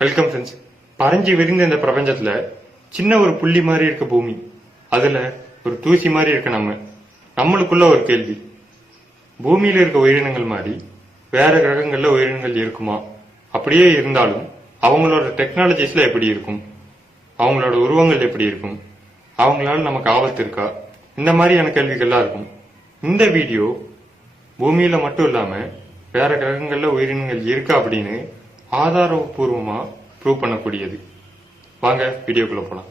Welcome friends. பறஞ்சு விரிந்த இந்த பிரபஞ்சத்துல சின்ன ஒரு புள்ளி மாதிரி இருக்க பூமி, அதுல ஒரு தூசி மாதிரி இருக்க நம்மளுக்குள்ள ஒரு கேள்வி. பூமியில இருக்க உயிரினங்கள் மாதிரி வேற கிரகங்கள்ல உயிரினங்கள் இருக்குமா? அப்படியே இருந்தாலும் அவங்களோட டெக்னாலஜிஸ்ல எப்படி இருக்கும்? அவங்களோட உருவங்கள் எப்படி இருக்கும்? அவங்களால நமக்கு ஆபத்து இருக்கா? இந்த மாதிரியான கேள்விகள்லாம் இருக்கும். இந்த வீடியோ பூமியில மட்டும் இல்லாம வேற கிரகங்கள்ல உயிரினங்கள் இருக்கா அப்படின்னு ஆதாரபூர்வமா ப்ரூவ் பண்ணக்கூடியது. வாங்க வீடியோக்குள்ள போலாம்.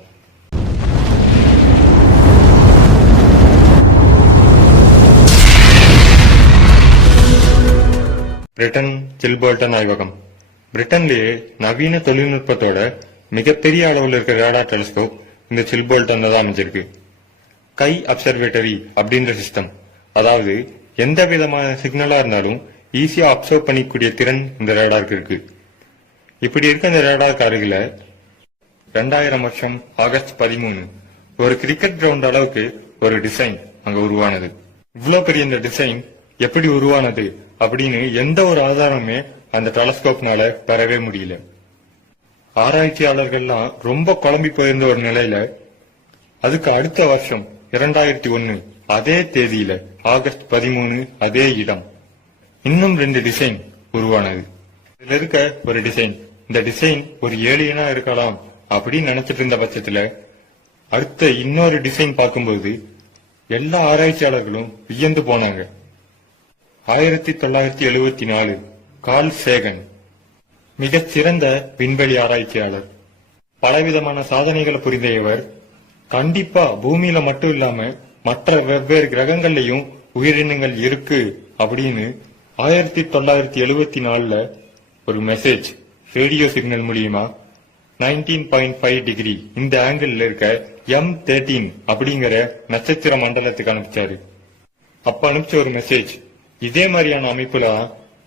பிரிட்டன் ஜில்பர்டன் ஆய்வகம். பிரிட்டன்லயே நவீன தொழில்நுட்பத்தோட மிகப்பெரிய அளவில் இருக்கிற ரேடார் டெலிஸ்கோப் இந்த ஜில்பர்டன்ல தான் அமைஞ்சிருக்கு. கை அப்சர்வேட்டரி அப்படின்ற சிஸ்டம், அதாவது எந்த விதமான சிக்னலா இருந்தாலும் ஈஸியா அப்சர்வ் பண்ணிக்கூடிய திறன் இந்த ரேடாருக்கு இருக்கு. இப்படி இருக்க இந்த ரேடாருக்கு அருகில 2000 வருஷம் ஆகஸ்ட் 13 ஒரு கிரிக்கெட் கிரவுண்ட் அளவுக்கு ஒரு டிசைன் அங்க உருவானது. இவ்வளவு பெரிய இந்த டிசைன் எப்படி உருவானது அப்படின்னு எந்த ஒரு ஆதாரமே அந்த டெலஸ்கோப்னால பெறவே முடியல. ஆராய்ச்சியாளர்கள்லாம் ரொம்ப குழம்பி போயிருந்த ஒரு நிலையில அதுக்கு அடுத்த வருஷம் 2001 அதே தேதியில ஆகஸ்ட் 13 அதே இடம் இன்னும் 2 டிசைன் உருவானது. இதுல இருக்க ஒரு டிசைன், இந்த டிசைன் ஒரு ஏலியனா இருக்கலாம் அப்படின்னு நினைச்சிட்டு இருந்த பட்சத்துல அடுத்த இன்னொரு டிசைன் பார்க்கும்போது எல்லா ஆராய்ச்சியாளர்களும் வியந்து போனாங்க. 1974 கார்ல் சேகன் மிகச் சிறந்த விண்வெளி ஆராய்ச்சியாளர், பலவிதமான சாதனைகளை புரிந்த இவர் கண்டிப்பா பூமியில மட்டும் இல்லாம மற்ற வெவ்வேறு கிரகங்கள்லயும் உயிரினங்கள் இருக்கு அப்படின்னு 1974 ஒரு மெசேஜ் ரேடியோ சிக்னல் மூலியமா 19.5 டிகிரி இந்த ஆங்கிள் இருக்க M13 அப்படிங்கிற நட்சத்திர மண்டலத்துக்கு அனுப்பிச்சாரு. அப்ப அனுப்பிச்ச ஒரு மெசேஜ் இதே மாதிரியான அமைப்புல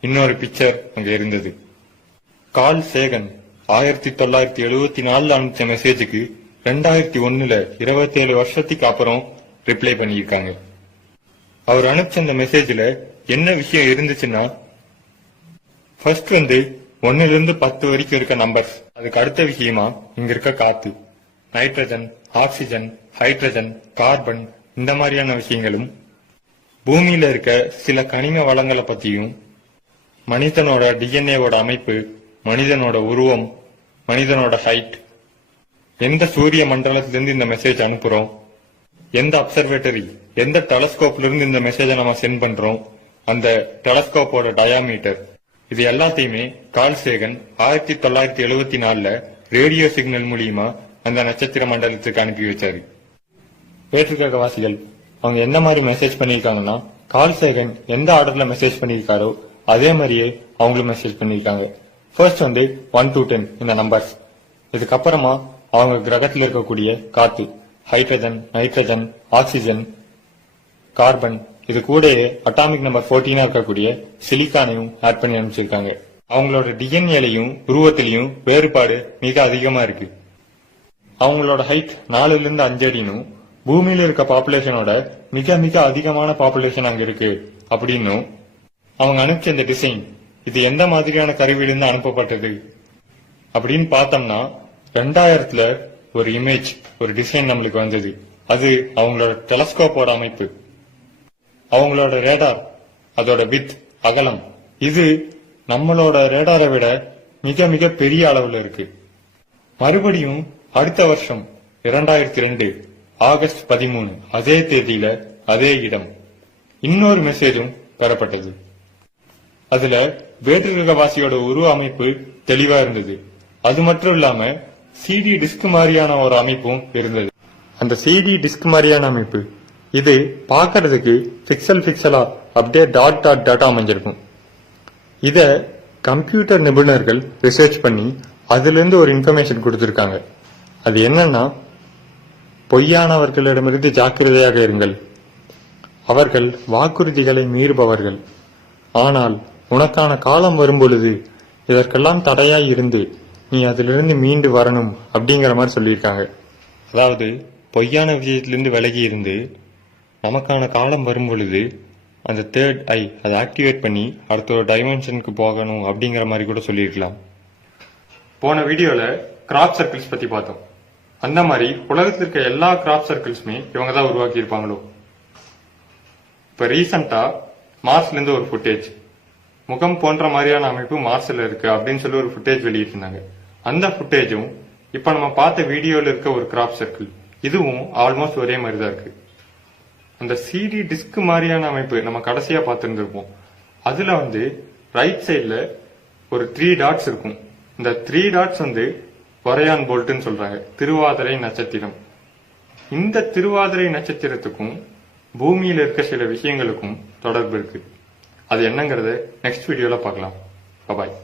இன்னொரு பிக்சர் அங்க இருந்தது. கார்ல் சேகன் 1974 அனுப்பிச்ச மெசேஜுக்கு 2001 27 வருஷத்துக்கு அப்புறம் ரிப்ளை பண்ணியிருக்காங்க. அவர் அனுப்பிச்ச அந்த மெசேஜ்ல என்ன விஷயம் இருந்துச்சுன்னா, ஃபர்ஸ்ட் 1 இருந்து 10 வரைக்கும் இருக்க நம்பர்ஸ், அதுக்கு அடுத்த விஷயமா இங்க இருக்க காத்து, நைட்ரஜன், ஆக்சிஜன், ஹைட்ரஜன், கார்பன் இந்த மாதிரியான விஷயங்களும், பூமியில இருக்க சில கனிம வளங்களை பத்தியும், மனிதனோட டிஎன்ஏவோட அமைப்பு, மனிதனோட உருவம், மனிதனோட ஹைட், எந்த சூரிய மண்டலத்திலிருந்து இந்த மெசேஜ் அனுப்புறோம், எந்த அப்சர்வேட்டரி எந்த டெலஸ்கோப்ல இருந்து இந்த மெசேஜை நம்ம சென்ட் பண்றோம், அந்த டெலஸ்கோப்போட டயாமீட்டர், இது எல்லாத்தையுமே கார்ல் சேகன் 1974 ரேடியோ சிக்னல் மூலியமா அந்த நட்சத்திர மண்டலத்துக்கு அனுப்பி வச்சாரு. வேற்றுக்கிரகவாசிகள் அவங்க என்ன மாதிரி மெசேஜ் பண்ணிருக்காங்கன்னா, கார்ல் சேகன் எந்த ஆர்டர்ல மெசேஜ் பண்ணிருக்காரோ அதே மாதிரியே அவங்களும் மெசேஜ் பண்ணிருக்காங்க. ஃபர்ஸ்ட் 1 to 10 இந்த நம்பர்ஸ், இதுக்கப்புறமா அவங்க கிரகத்தில் இருக்கக்கூடிய காத்து, ஹைட்ரஜன், நைட்ரஜன், ஆக்சிஜன், கார்பன், இது கூட அட்டாமிக் நம்பர் 14 இருக்கக்கூடிய சிலிக்கானையும் ஆட் பண்ணி அனுப்பிச்சிருக்காங்க. அவங்களோட டிஎன்ஏலையும் உருவத்திலையும் வேறுபாடு மிக அதிகமா இருக்கு. அவங்களோட ஹைட் 4 இருந்து 5 அடினும், பூமியில இருக்க பாப்புலேஷனோட மிக மிக அதிகமான பாப்புலேஷன் அங்க இருக்கு அப்படின்னும், அவங்க அனுப்பிச்ச இந்த டிசைன் இது எந்த மாதிரியான கருவியிலிருந்து அனுப்பப்பட்டது அப்படின்னு பார்த்தோம்னா 2000 ஒரு இமேஜ் ஒரு டிசைன் நம்மளுக்கு வந்தது. அது அவங்களோட டெலஸ்கோப்போட அமைப்பு, அவங்களோட ரேடார், அதோட வித் அகலம், இது நம்மளோட ரேடாரை விட மிக மிக பெரிய அளவுல இருக்கு. மறுபடியும் அடுத்த வருஷம் 2002 ஆகஸ்ட் 13 அதே தேதியில அதே இடம் இன்னொரு மெசேஜும் பெறப்பட்டது. அதுல வேற்றுகிரகவாசியோட உருவ அமைப்பு தெளிவா இருந்தது. அது மட்டும் இல்லாம சிடி டிஸ்க் மாதிரியான ஒரு அமைப்பும் இருந்தது. அந்த சிடி டிஸ்க் மாதிரியான அமைப்பு இது பாக்கிறதுக்கு பிக்சலா அப்படியே டாட் அமைஞ்சிருக்கும். இத கம்ப்யூட்டர் நிபுணர்கள் ரிசர்ச் பண்ணி அதுல இருந்து ஒரு இன்ஃபர்மேஷன் கொடுத்திருக்காங்க. அது என்னன்னா, பொய்யானவர்களிடமிருந்து ஜாக்கிரதையாக இருங்கள், அவர்கள் வாக்குறுதிகளை மீறுபவர்கள், ஆனால் உனக்கான காலம் வரும் பொழுது இதற்கெல்லாம் தடையாய் இருந்து நீ அதிலிருந்து மீண்டு வரணும் அப்படிங்கிற மாதிரி சொல்லியிருக்காங்க. அதாவது பொய்யான விஷயத்திலிருந்து விலகி இருந்து நமக்கான காலம் வரும் பொழுது அந்த தேர்ட் ஐ அதை ஆக்டிவேட் பண்ணி அடுத்த ஒரு டைமென்ஷனுக்கு போகணும் அப்படிங்கிற மாதிரி கூட சொல்லியிருக்கலாம். போன வீடியோல கிராப் சர்க்கிள்ஸ் பத்தி பார்த்தோம். அந்த மாதிரி உலகத்தில் இருக்க எல்லா கிராப் சர்க்கிள்ஸுமே இவங்க தான் உருவாக்கி இருப்பாங்களோ? இப்ப ரீசெண்டா மார்ஸ்ல இருந்து ஒரு ஃபுட்டேஜ், முகம் போன்ற மாதிரியான அமைப்பு மார்ஸ்ல இருக்கு அப்படின்னு சொல்லி ஒரு ஃபுட்டேஜ் வெளியிட்டிருந்தாங்க. அந்த ஃபுட்டேஜும் இப்ப நம்ம பார்த்த வீடியோல இருக்க ஒரு கிராப் சர்க்கிள் இதுவும் ஆல்மோஸ்ட் ஒரே மாதிரி தான் இருக்கு. அந்த சிடி டிஸ்க் மாதிரியான அமைப்பு நம்ம கடைசியா பார்த்திருந்திருப்போம். அதுல ரைட் சைட்ல ஒரு 3 டாட்ஸ் இருக்கும். இந்த 3 டாட்ஸ் வரையான் போல்ட்னு சொல்றாங்க, திருவாதிரை நட்சத்திரம். இந்த திருவாதிரை நட்சத்திரத்துக்கும் பூமியில இருக்க சில விஷயங்களுக்கும் தொடர்பு இருக்கு. அது என்னங்கறத நெக்ஸ்ட் வீடியோல பார்க்கலாம். பாய்.